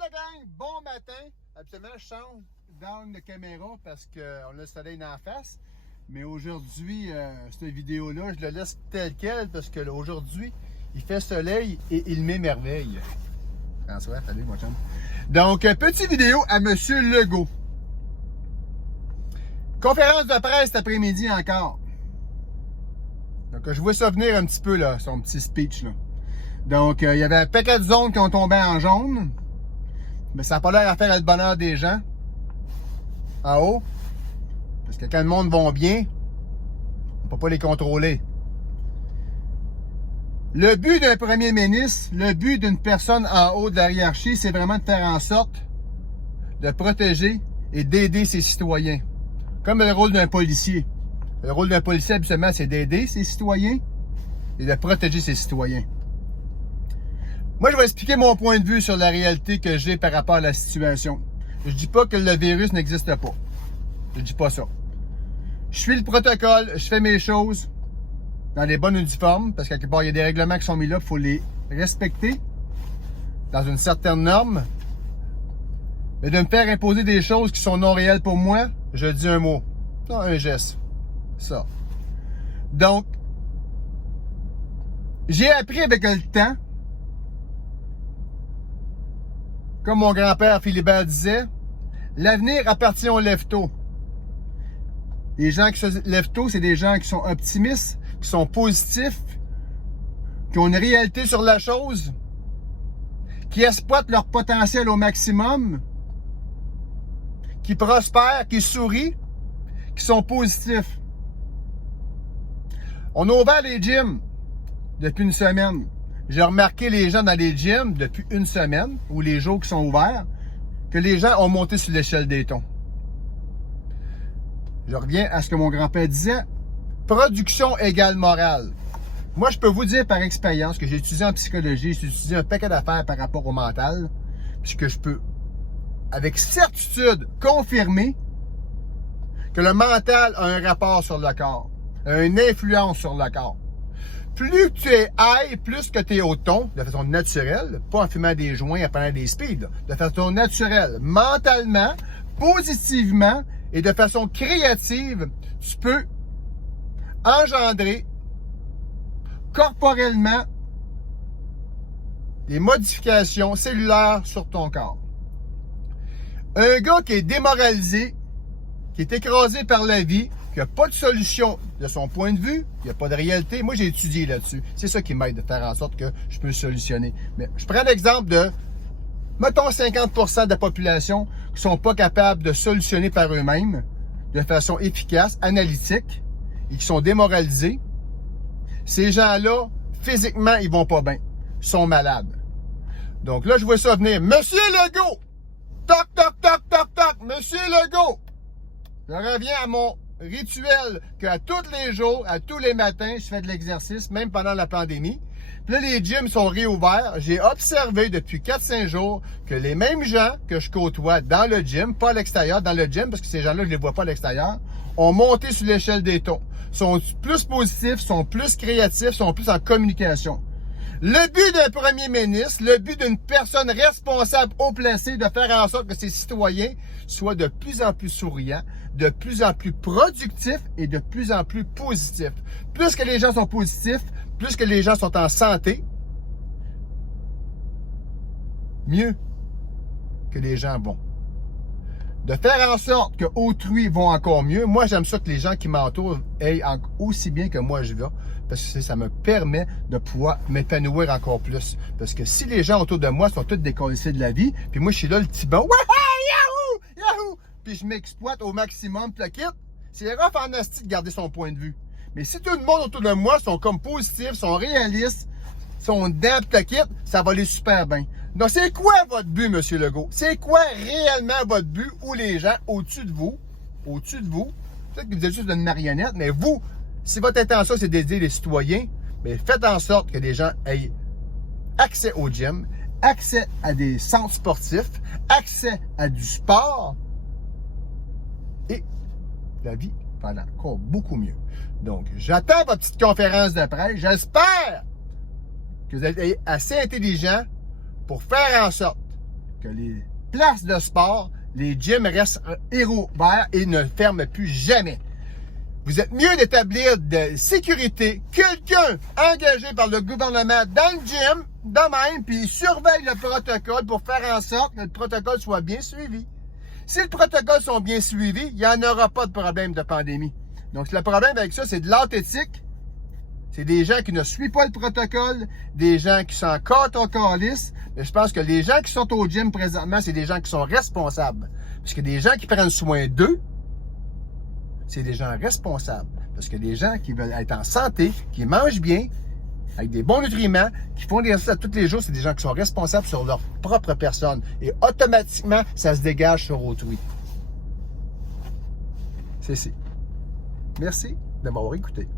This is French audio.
la gang, bon matin. Absolument, je change d'angle de caméra parce qu'on a le soleil dans la face. Mais aujourd'hui, cette vidéo-là, je la laisse telle quelle parce que aujourd'hui, il fait soleil et il m'émerveille. François, salut mon chum. Donc, petite vidéo à M. Legault. Conférence de presse cet après-midi encore. Donc, je vois ça venir un petit peu, là, son petit speech, là. Donc, il y avait un paquet de zones qui ont tombé en jaune. Mais ça n'a pas l'air à faire le bonheur des gens. En haut. Parce que quand le monde va bien, on ne peut pas les contrôler. Le but d'un premier ministre, le but d'une personne en haut de la hiérarchie, c'est vraiment de faire en sorte de protéger et d'aider ses citoyens. Comme le rôle d'un policier. Le rôle d'un policier, habituellement, c'est d'aider ses citoyens et de protéger ses citoyens. Moi, je vais expliquer mon point de vue sur la réalité que j'ai par rapport à la situation. Je dis pas que le virus n'existe pas. Je dis pas ça. Je suis le protocole, je fais mes choses dans les bonnes uniformes, parce qu'à quelque part, il y a des règlements qui sont mis là, il faut les respecter dans une certaine norme. Mais de me faire imposer des choses qui sont non réelles pour moi, je dis un mot. Non, un geste. Ça. Donc, j'ai appris avec le temps, comme mon grand-père Philibert disait, l'avenir appartient aux lève-tôt. Les gens qui se lèvent tôt, c'est des gens qui sont optimistes, qui sont positifs, qui ont une réalité sur la chose, qui exploitent leur potentiel au maximum, qui prospèrent, qui sourient, qui sont positifs. On a ouvert les gyms depuis une semaine. J'ai remarqué les gens dans les gyms depuis une semaine, ou les jours qui sont ouverts, que les gens ont monté sur l'échelle des tons. Je reviens à ce que mon grand-père disait, production égale morale. Moi, je peux vous dire par expérience que j'ai étudié en psychologie, j'ai étudié un paquet d'affaires par rapport au mental, puis que je peux, avec certitude, confirmer que le mental a un rapport sur le corps, a une influence sur le corps. Plus tu es high, plus que tu es au ton, de façon naturelle, pas en fumant des joints, en prenant des speeds, de façon naturelle, mentalement, positivement et de façon créative, tu peux engendrer corporellement des modifications cellulaires sur ton corps. Un gars qui est démoralisé, qui est écrasé par la vie, qui n'a pas de solution de son point de vue, il n'y a pas de réalité. Moi, j'ai étudié là-dessus. C'est ça qui m'aide de faire en sorte que je peux solutionner. Mais je prends l'exemple de, mettons, 50% de la population qui ne sont pas capables de solutionner par eux-mêmes de façon efficace, analytique, et qui sont démoralisés. Ces gens-là, physiquement, ils vont pas bien. Ils sont malades. Donc là, je vois ça venir. Monsieur Legault! Toc, toc, toc, toc, toc! Monsieur Legault! Je reviens à mon rituel qu'à tous les jours, à tous les matins, je fais de l'exercice, même pendant la pandémie. Puis là, les gyms sont réouverts. J'ai observé depuis 4-5 jours que les mêmes gens que je côtoie dans le gym, pas à l'extérieur, dans le gym, parce que ces gens-là, je les vois pas à l'extérieur, ont monté sur l'échelle des tons. Sont plus positifs, sont plus créatifs, sont plus en communication. Le but d'un premier ministre, le but d'une personne responsable haut placée de faire en sorte que ses citoyens soient de plus en plus souriants, de plus en plus productifs et de plus en plus positifs. Plus que les gens sont positifs, plus que les gens sont en santé, mieux que les gens vont. De faire en sorte que autrui vont encore mieux. Moi, j'aime ça que les gens qui m'entourent aillent aussi bien que moi je vais, parce que ça me permet de pouvoir m'épanouir encore plus. Parce que si les gens autour de moi sont tous décollissés de la vie, puis moi je suis là le petit bon, yahoo, yahoo, puis je m'exploite au maximum, puis le kit, c'est rough en asti de garder son point de vue. Mais si tout le monde autour de moi sont comme positifs, sont réalistes, sont dedans, puis le kit, ça va aller super bien. Donc, c'est quoi votre but, M. Legault? C'est quoi réellement votre but où les gens au-dessus de vous, peut-être que vous êtes juste une marionnette, mais vous, si votre intention, c'est d'aider les citoyens, mais faites en sorte que les gens aient accès au gym, accès à des centres sportifs, accès à du sport, et la vie va aller encore beaucoup mieux. Donc, j'attends votre petite conférence de presse. J'espère que vous êtes assez intelligent pour faire en sorte que les places de sport, les gyms restent ouverts et ne ferment plus jamais. Vous êtes mieux d'établir de sécurité, quelqu'un engagé par le gouvernement dans le gym, de même, puis il surveille le protocole pour faire en sorte que le protocole soit bien suivi. Si le protocole sont bien suivis, il n'y en aura pas de problème de pandémie. Donc, le problème avec ça, c'est de l'autre éthique. C'est des gens qui ne suivent pas le protocole, des gens qui sont au calice. Mais je pense que les gens qui sont au gym présentement, c'est des gens qui sont responsables. Parce que des gens qui prennent soin d'eux, c'est des gens responsables. Parce que des gens qui veulent être en santé, qui mangent bien, avec des bons nutriments, qui font des exercices tous les jours, c'est des gens qui sont responsables sur leur propre personne. Et automatiquement, ça se dégage sur autrui. C'est. Merci de m'avoir écouté.